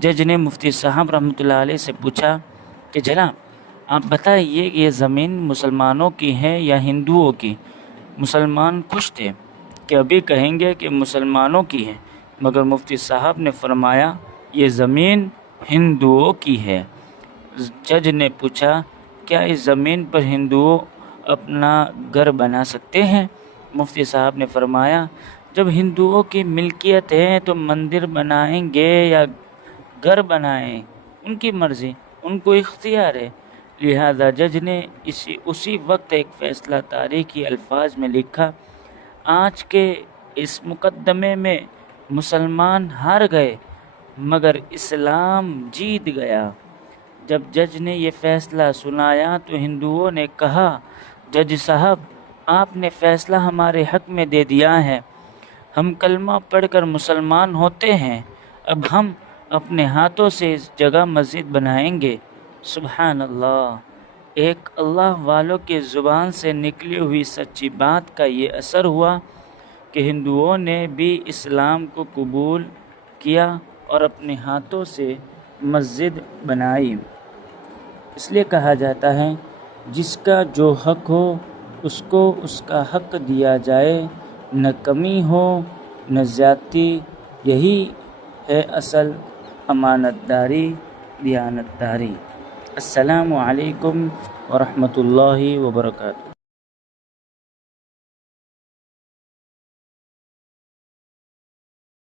جج نے مفتی صاحب رحمۃ اللہ علیہ سے پوچھا کہ جناب آپ بتائیے کہ یہ زمین مسلمانوں کی ہے یا ہندوؤں کی؟ مسلمان خوش تھے کہ ابھی کہیں گے کہ مسلمانوں کی ہے، مگر مفتی صاحب نے فرمایا یہ زمین ہندوؤں کی ہے۔ جج نے پوچھا کیا اس زمین پر ہندوؤں اپنا گھر بنا سکتے ہیں؟ مفتی صاحب نے فرمایا جب ہندوؤں کی ملکیت ہے تو مندر بنائیں گے یا گھر بنائیں ان کی مرضی، ان کو اختیار ہے۔ لہذا جج نے اسی وقت ایک فیصلہ تاریخی الفاظ میں لکھا، آج کے اس مقدمے میں مسلمان ہار گئے مگر اسلام جیت گیا۔ جب جج نے یہ فیصلہ سنایا تو ہندوؤں نے کہا، جج صاحب آپ نے فیصلہ ہمارے حق میں دے دیا ہے، ہم کلمہ پڑھ کر مسلمان ہوتے ہیں، اب ہم اپنے ہاتھوں سے اس جگہ مسجد بنائیں گے۔ سبحان اللہ! ایک اللہ والوں کی زبان سے نکلی ہوئی سچی بات کا یہ اثر ہوا کہ ہندوؤں نے بھی اسلام کو قبول کیا اور اپنے ہاتھوں سے مسجد بنائی۔ اس لیے کہا جاتا ہے جس کا جو حق ہو اس کو اس کا حق دیا جائے، نہ کمی ہو نہ زیادتی، یہی ہے اصل امانت داری، دیانت داری۔ السلام علیکم ورحمۃ اللہ وبرکاتہ۔